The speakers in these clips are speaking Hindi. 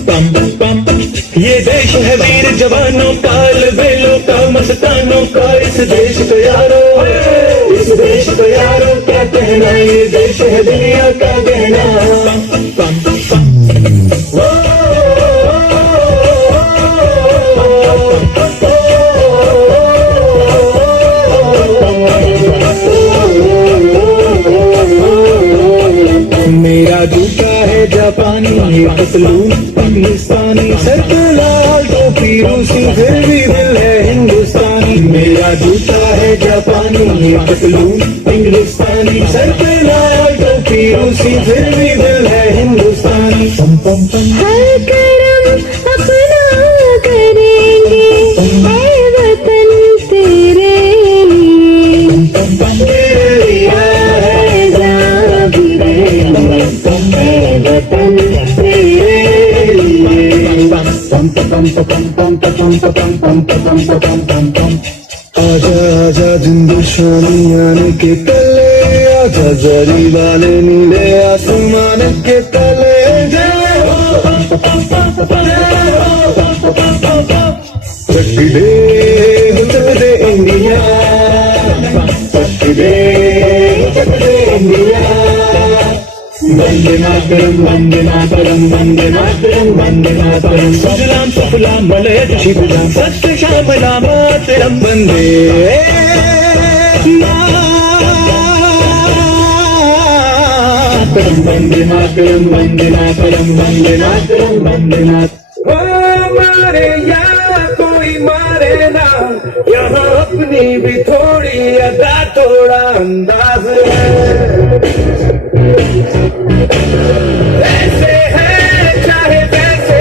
पम पम ये देश है वीर जवानों का, बेलों का, मस्तानों का। इस देश को यारो, इस देश को यारो क्या कहना, ये देश है दुनिया का गहना। पम पम पम मेरा जूता है जापानी, ये पतलून पाकिस्तानी, सर पे लाल टोपी रूसी, फिर भी दिल है हिंदुस्तानी। मेरा जूता है जापानी, ये पतलून इंग्लिस्तानी, सर पे लाल टोपी रूसी, फिर भी दिल है हिंदुस्तानी। पम पम पम हर करम अपना करेंगे ऐ वतन तेरे लिए, तेरे लिया है जान भी देंगे ऐ वतन तेरे लिए। पम पम पम पम पम पम पम पम पम पम पम पम। आजा आजा जिंदुशानी आने के तले, आजा जरी वाले नीले आसमान के तले। चक दे इंडिया, चक दे इंडिया। वंदे मातरम, वंदे मातरम, वंदे मातरम, वंदे मातरम। सुजलाम सुफलाम मलयज शिवलाम, सत्य श्यामलाम मातरम। वंदे मातरम, वंदे मातरम, वंदे मातरम, वंदे मातरम, वंदे मातरम। ओ मारे या कोई मारे ना, यहाँ अपनी भी थोड़ी अदा, थोड़ा अंदाज है। ऐसे है चाहे वैसे।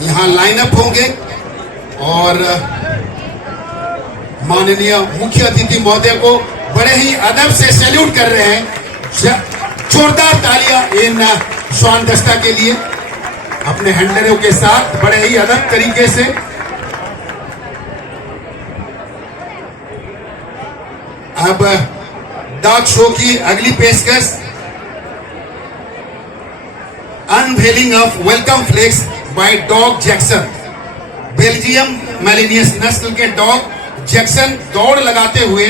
यहाँ लाइनअप होंगे और माननीय मुख्य अतिथि महोदय को बड़े ही अदब से सैल्यूट कर रहे हैं। जोरदार तालियां इन श्वान दस्ता के लिए, अपने हैंडलरों के साथ बड़े ही अदब तरीके से। अब डॉग शो की अगली पेशकश, unveiling of welcome flex by dog Jackson. Belgium Malinois नस्ल के डॉग जैक्सन दौड़ लगाते हुए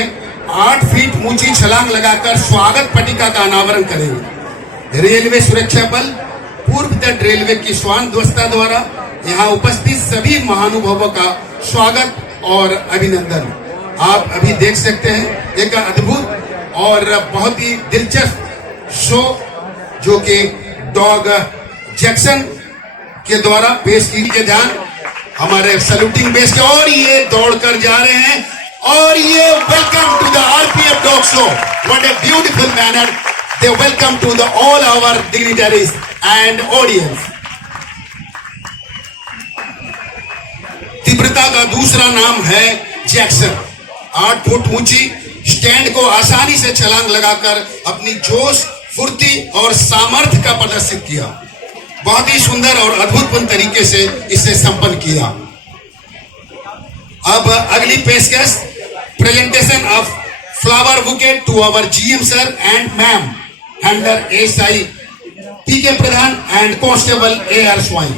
8 फीट ऊंची छलांग लगाकर स्वागत पट्टिका का अनावरण करेंगे। रेलवे सुरक्षा बल, पूर्व तट रेलवे की श्वान दस्ता द्वारा यहाँ उपस्थित सभी महानुभावों का स्वागत और अभिनंदन। आप अभी देख सकते हैं एक अद्भुत और बहुत ही दिलचस्प शो जो कि डॉग जैक्सन के द्वारा पेश की गई। ध्यान हमारे सैल्यूटिंग बेस के, और ये दौड़कर जा रहे हैं और ये welcome to the RPF dog show. What a beautiful manner they welcome to the all our dignitaries and audience. तीव्रता का दूसरा नाम है जैक्सन। 8 फुट ऊंची स्टैंड को आसानी से छलांग लगाकर अपनी जोश, फुर्ती और सामर्थ्य का प्रदर्शित किया। बहुत ही सुंदर और अद्भुतपूर्ण तरीके से इसे संपन्न किया। अब अगली पेशकश, presentation of flower bouquet to our GM sir and ma'am, handler SI PK Pradhan and constable AR Swain.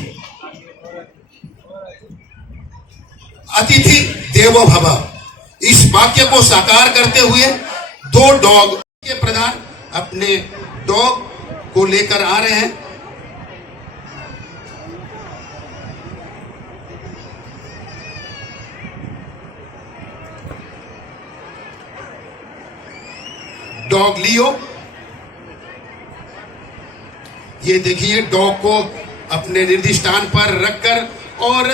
अतिथि देवो भव, इस वाक्य को साकार करते हुए 2 डॉग के प्रधान अपने डॉग को लेकर आ रहे हैं। डॉग लियो, ये देखिए डॉग को अपने निर्दिष्ट स्थान पर रखकर और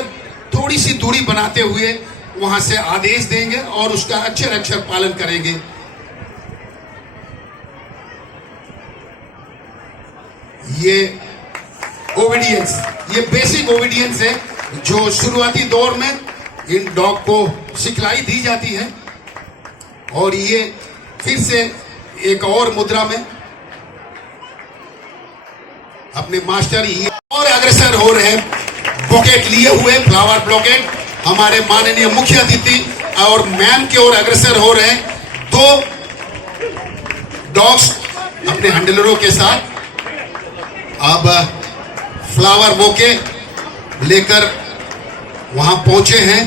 थोड़ी सी दूरी बनाते हुए वहां से आदेश देंगे और उसका अक्षर अक्षर पालन करेंगे। ये ओबीडियंस, ये बेसिक ओबीडियंस है जो शुरुआती दौर में इन डॉग को सिखलाई दी जाती है। और ये फिर से एक और मुद्रा में अपने मास्टर ये और अग्रसर हो रहे हैं, बॉकेट लिए हुए, फ्लावर ब्लॉकेट। हमारे माननीय मुख्य अतिथि और मैम की ओर अग्रसर हो रहे हैं। 2 डॉग्स अपने हैंडलरों के साथ अब फ्लावर बोके लेकर वहां पहुंचे हैं।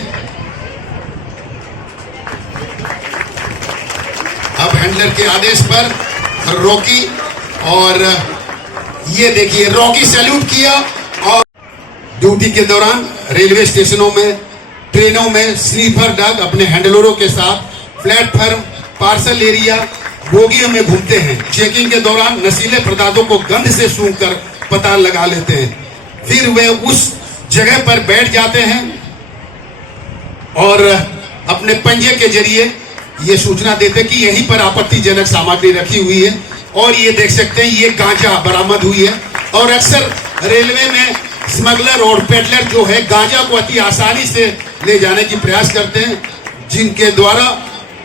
अब हैंडलर के आदेश पर रॉकी, और ये देखिए रॉकी सैल्यूट किया। और ड्यूटी के दौरान रेलवे स्टेशनों में, ट्रेनों में स्लीपर डॉग अपने हैंडलरों के साथ प्लेटफॉर्म, पार्सल एरिया, बोगियों में घूमते हैं। चेकिंग के दौरान नशीले पदार्थों को गंध से सूंघकर पता लगा लेते हैं। फिर वे उस जगह पर बैठ जाते हैं और अपने पंजे के जरिए ये सूचना देते कि यहीं पर आपत्तिजनक सामग्री रखी हुई है। और ये देख सकते हैं ये गांजा बरामद हुई है। और अक्सर रेलवे में स्मगलर और पेडलर जो है गांजा को अति आसानी से ले जाने की प्रयास करते हैं, जिनके द्वारा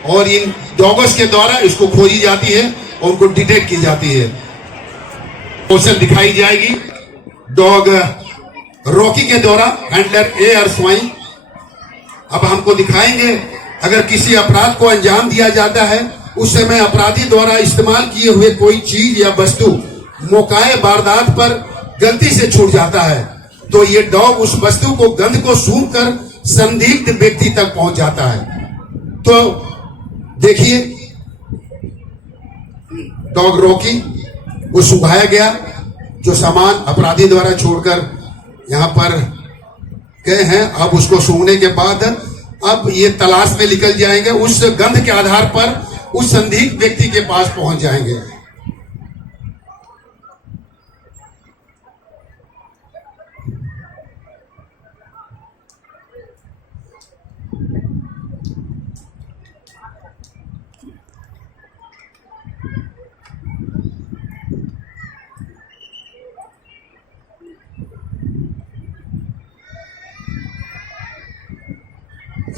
और इन डॉगर्स के द्वारा इसको खोजी जाती है और उनको डिटेक्ट की जाती है। पोस्टर दिखाई जाएगी डॉग रॉकी के द्वारा, हैंडलर एआर स्वाइन। अब हमको दिखाएंगे अगर किसी अपराध को अंजाम दिया जाता है, उस समय अपराधी द्वारा इस्तेमाल किए हुए कोई चीज या वस्तु मौकाए वारदात पर गलती से छूट जाता है तो ये डॉग उस वस्तु को गंध को सूंघ कर संदिग्ध व्यक्ति तक पहुंच जाता है। तो देखिए डॉग रॉकी वो सुखाया गया, जो सामान अपराधी द्वारा छोड़कर यहां पर गए हैं, अब उसको सूंघने के बाद अब ये तलाश में निकल जाएंगे, उस गंध के आधार पर उस संदिग्ध व्यक्ति के पास पहुंच जाएंगे।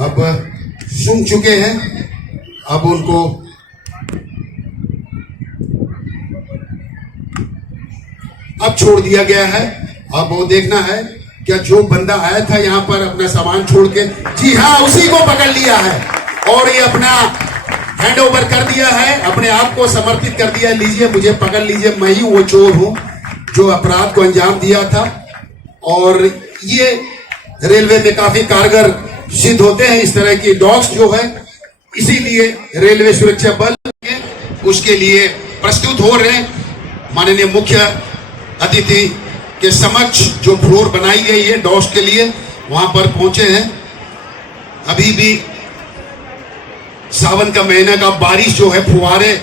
अब सूंघ चुके हैं, अब उनको अब छोड़ दिया गया है। अब वो देखना है क्या जो बंदा आया था यहाँ पर अपना सामान छोड़ के, जी हाँ उसी को पकड़ लिया है और ये अपना हैंड ओवर कर दिया है, अपने आप को समर्पित कर दिया। लीजिए मुझे पकड़ लीजिए, मैं ही वो चोर हूं जो अपराध को अंजाम दिया था। और ये रेलवे में काफी कारगर सिद्ध होते हैं इस तरह की डॉग्स जो है, इसीलिए रेलवे सुरक्षा बल उसके लिए प्रस्तुत हो रहे हैं। माननीय मुख्य अतिथि के समक्ष जो फ्लोर बनाई गई है डॉग्स के लिए, वहां पर पहुंचे हैं। अभी भी सावन का महीना का बारिश जो है, फुहारे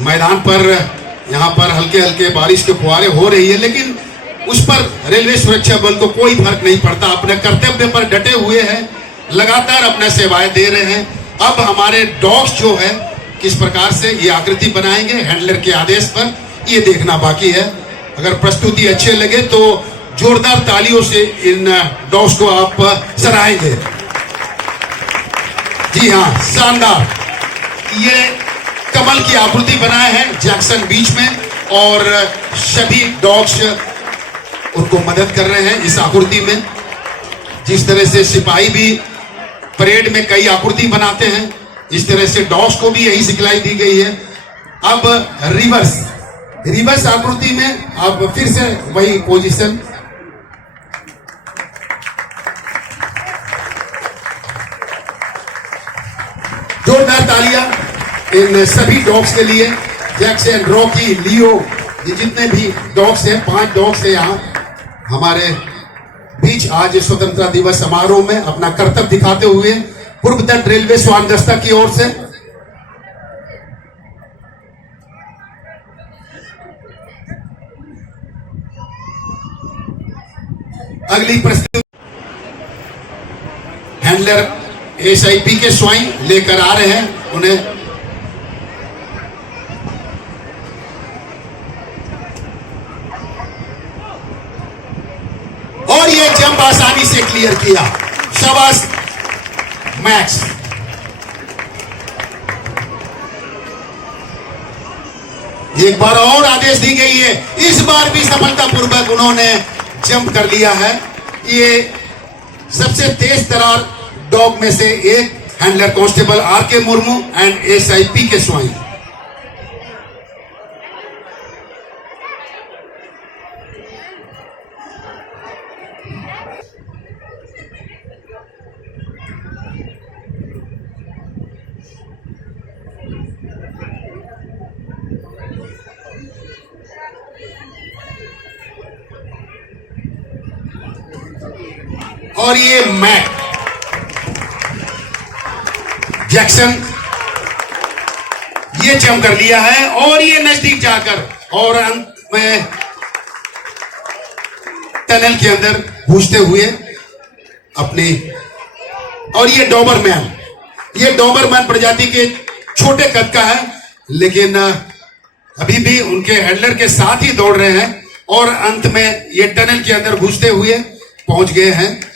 मैदान पर यहां पर हल्के हल्के बारिश के फुहारे हो रही है, लेकिन उस पर रेलवे सुरक्षा बल को कोई फर्क नहीं पड़ता, अपने कर्तव्य पर डटे हुए हैं, लगातार अपना सेवाएं दे रहे हैं। अब हमारे डॉग्स जो है किस प्रकार से ये आकृति बनाएंगे हैंडलर के आदेश पर, ये देखना बाकी है। अगर प्रस्तुति अच्छे लगे तो जोरदार तालियों से इन डॉग्स को आप सराहेंगे। जी हाँ, शानदार। ये कमल की आकृति बनाए हैं जैक्सन बीच में और सभी डॉग्स उनको मदद कर रहे हैं इस आकृति में। जिस तरह से सिपाही भी परेड में कई आकृति बनाते हैं, इस तरह से डॉग्स को भी यही सिखलाई दी गई है। अब रिवर्स आकृति में अब फिर से वही पोजीशन। जोरदार तालियां इन सभी डॉग्स के लिए। जैक्सन, रॉकी, लियो, ये जितने भी डॉग्स हैं, 5 डॉग्स हैं यहाँ हमारे बीच आज स्वतंत्रता दिवस समारोह में अपना कर्तव्य दिखाते हुए पूर्व तट रेलवे स्वान दस्ता की ओर से। अगली प्रस्तुति हैंडलर एसआईपी के स्वयं लेकर आ रहे हैं उन्हें। और ये जंप आसानी से क्लियर किया, शाबाश मैक्स। एक बार और आदेश दी गई है, इस बार भी सफलतापूर्वक उन्होंने जंप कर लिया है। ये सबसे तेज तरार डॉग में से एक handler constable R K. Murmu and SI P K स्वयं। और ये मैक जैक्सन ये जंप कर लिया है और ये नजदीक जाकर और अंत में टनल के अंदर घुसते हुए अपनी। और ये डॉबरमैन प्रजाति के छोटे कद का है, लेकिन अभी भी उनके हैंडलर के साथ ही दौड़ रहे हैं और अंत में ये टनल के अंदर घुसते हुए पहुंच गए हैं।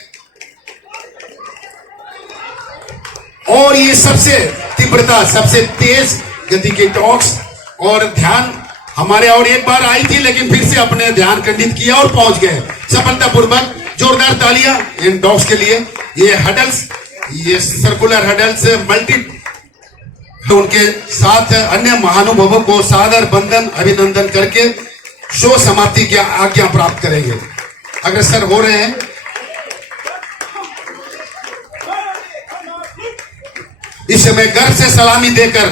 और ये सबसे तीव्रता, सबसे तेज गति के डॉग्स। और ध्यान हमारे और एक बार आई थी, लेकिन फिर से अपने ध्यान केंद्रित किया और पहुंच गए सफलतापूर्वक। जोरदार तालियां इन डॉग्स के लिए। ये हडल्स, ये सर्कुलर हडल्स, मल्टी तो उनके साथ अन्य महानुभावों को सादर बंदन अभिनंदन करके शो समाप्ति की आज्ञा प्राप्त करेंगे। अग्रसर हो रहे हैं। इस समय गर्व से सलामी देकर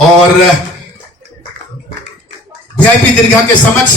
और वीआईपी दीर्घा के समक्ष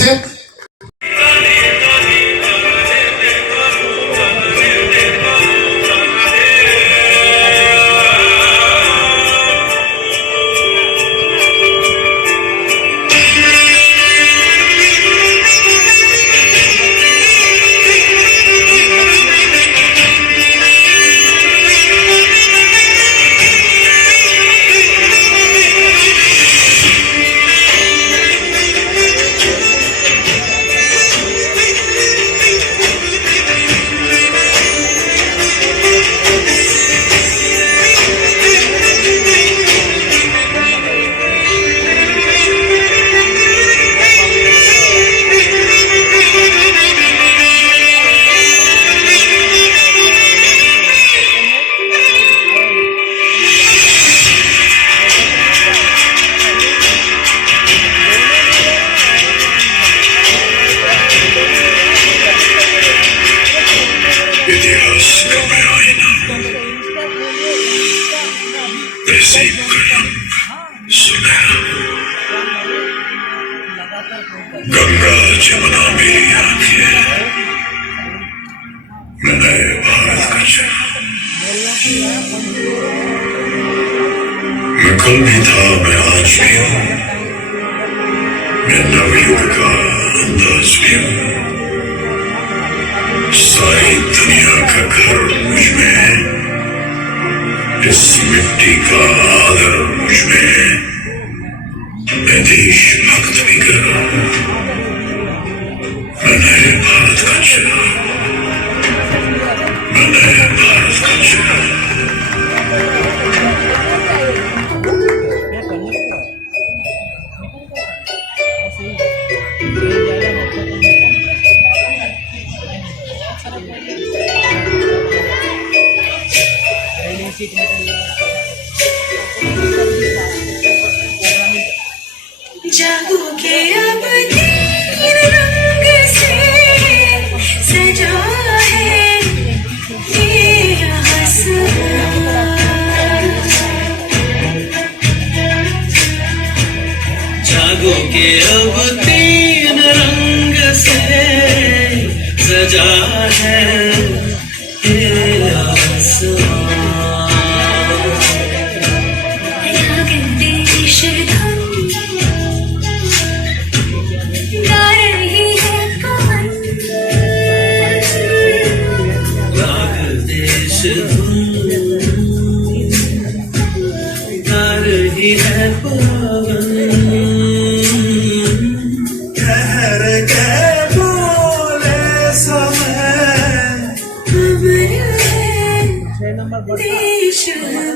गंगा जमुना मेरी आंखें, मैं नए भारत का चेहरा। मैं कल भी था, मैं आज भी हूँ, मैं नवयुग का अंदाज भी हूँ। सारी दुनिया का घर मुझ में है, इस मिट्टी का आदर मुझ में है। मैं देशभक्त भी कर रहा हूँ, मैं नए भारत का चेहरा, मैं नए भारत का चेहरा। जागोगे अब तीन रंग से सजा है ये आसमां। जागोगे अब तीन रंग से सजा है ये आसमां। रही है पवन ठहर के बोले समय देश मेरा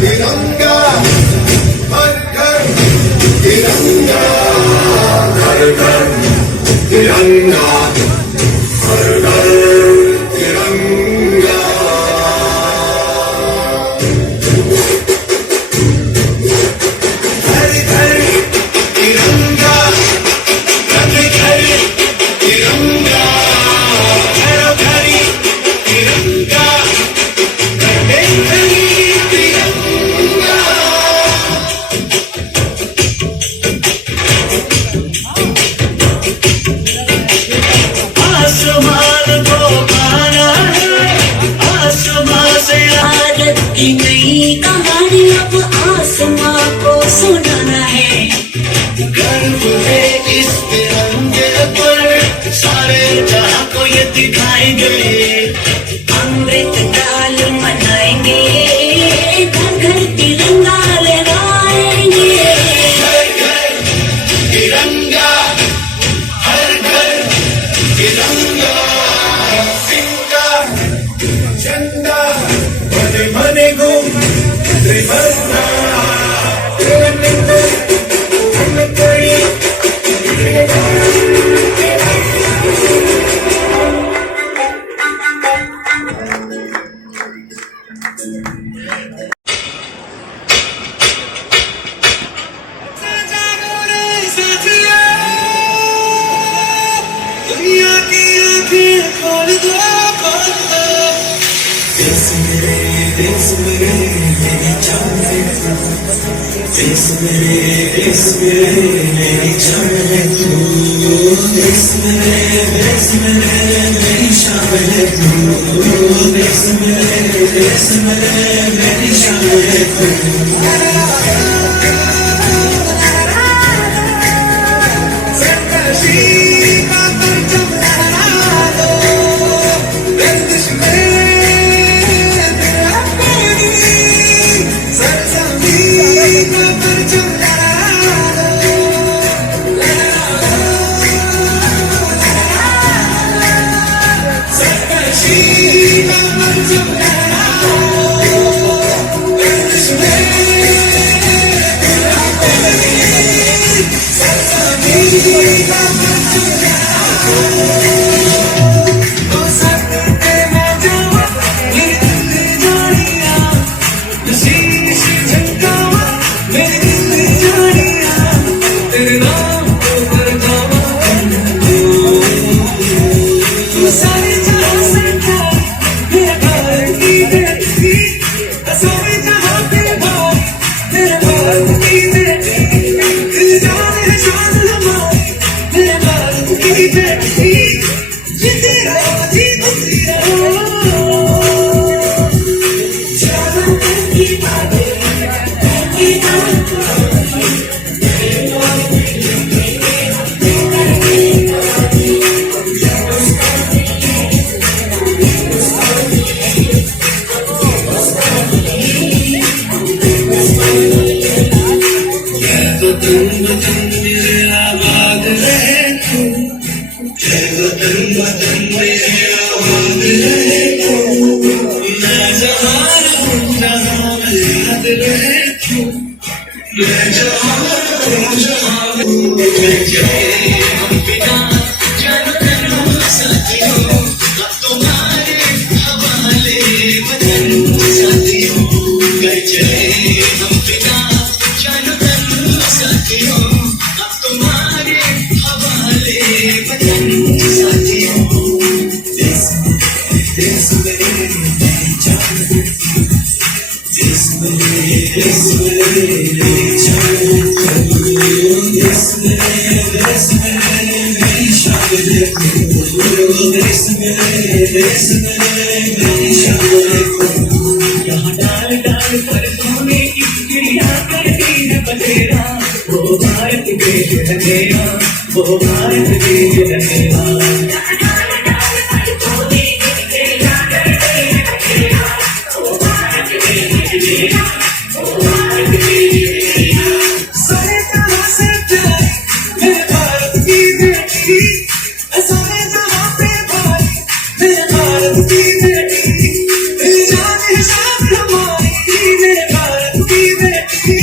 तिरंगा हर घर तिरंगा। घर घर तिरंगा, घर घर तिरंगा, घर घर तिरंगा, घर घर तिरंगा। आसमान को पाना है, आसमान से भारत की नई कहानी अब आसमां को सुनाना है। गर्व है इस तिरंगे पर, सारे जहां को ये दिखाएंगे। अमृत दुनिया की आंखें खोल दो, खोल दो। देश मेरे मेरी जान है तू। देश मेरे मेरी जान है तू। देश मेरे मेरी शान है तू। देश मेरे मेरी शान है तू। यहाँ डाल डाल पर सोने की चिड़िया करती है बसेरा। वो भारत देश है मेरा, वो भारत देश है मेरा। सारे कहाँ से जाए मेरे भारत की बेटी, सारे जहाँ पे भाई मेरे भारत की बेटी। जान है शान हमारी मेरे भारत की बेटी।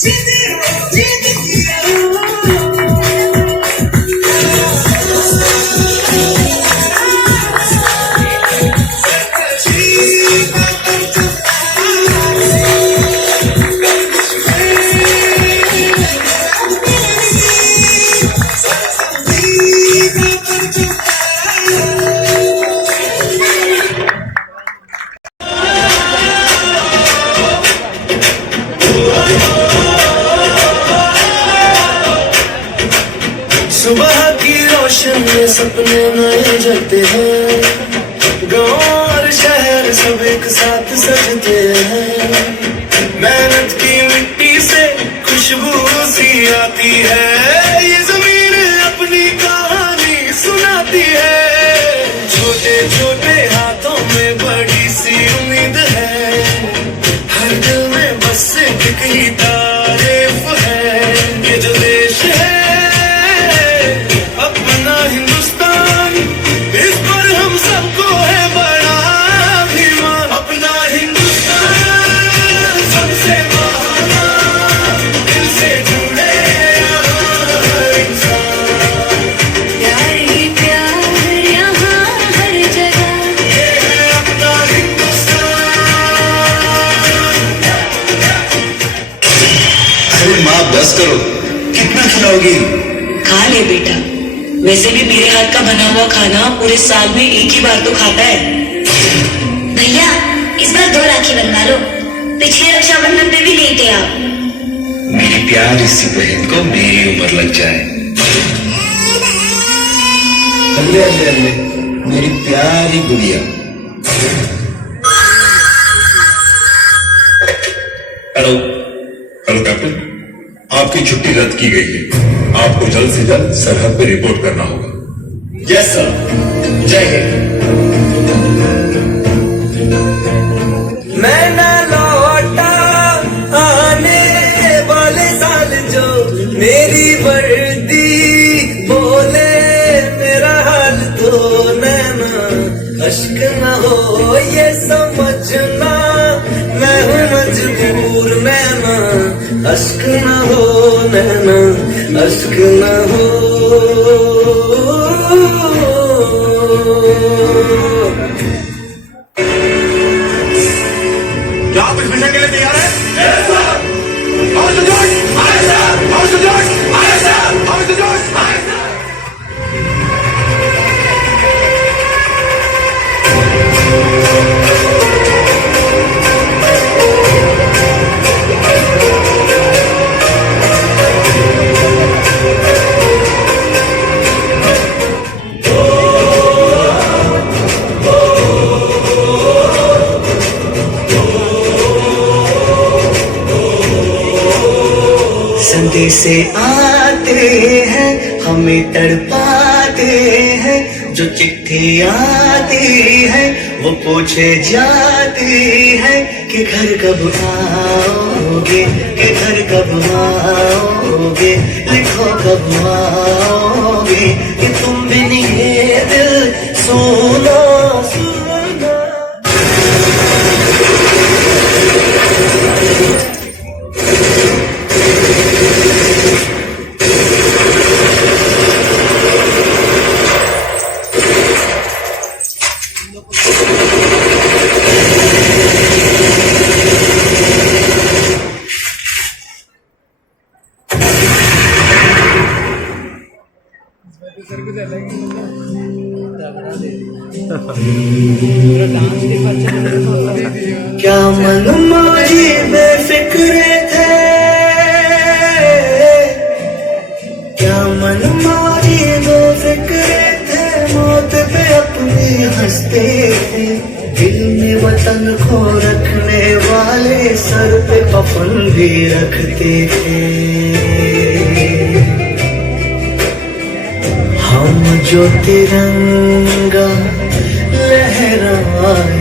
जीती रहो, जीती रहो। सुबह की रोशन में सपने नए जगते हैं। गाँव और शहर सब एक साथ सजते हैं। मेहनत की मिट्टी से खुशबू सी आती है। ये जमीन अपनी कहानी सुनाती है। छोटे छोटे हाथों में बड़ी सी उम्मीद है। हर दिल में बस एक ही तारीफ है। ये जो देश है अपना हिंदुस्तान, इस पर हम सबको है बड़ा अभिमान। अपना हिंदुस्तान बस करो, कितना खिलाओगी? खा ले बेटा, वैसे भी मेरे हाथ का बना हुआ खाना पूरे साल में एक ही बार तो खाता है। भैया इस बार 2 राखी बनवा लो, पिछले रक्षाबंधन पे भी नहीं थे आप। मेरी प्यारी सी बहन को मेरी उम्र लग जाए। अल्ले अल्ले अल्ले, मेरी प्यारी गुड़िया। हेलो हेलो कैप्टन, आपकी छुट्टी रद्द की गई है। आपको जल्द से जल्द सरहद पे रिपोर्ट करना होगा। यस सर, जय हिंद। मैं ना लौटा आने वाले साल जो मेरी वर्दी बोले मेरा हाल तो नैना अश्क न हो ये समझना, मैं हूँ मजबूर नैना अश्क न हो, नैना अश्क न हो। क्या आप इस मिशन के लिए तैयार हैं? Yes sir. House the George, आए सर। हाउस द जॉर्ज, आए सर। हाउस द जॉर्ज, आए सर। संदेशे आते हैं हमें तड़पाते हैं, जो चिट्ठी आती है वो पूछे जाती है कि घर कब आओगे, कि घर कब आओगे, लिखो कब आओगे, कि तुम भी नहीं ये दिल सुना सुना। क्या मन मौजी बेफिक्र थे, क्या मन मौजी बेफिक्र थे, मौत पे अपनी हंसते थे, दिल में वतन को रखने वाले सर पे कफन भी रखते थे। हम जो तिरंगा लहराएंगे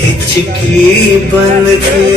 हिचकी बन के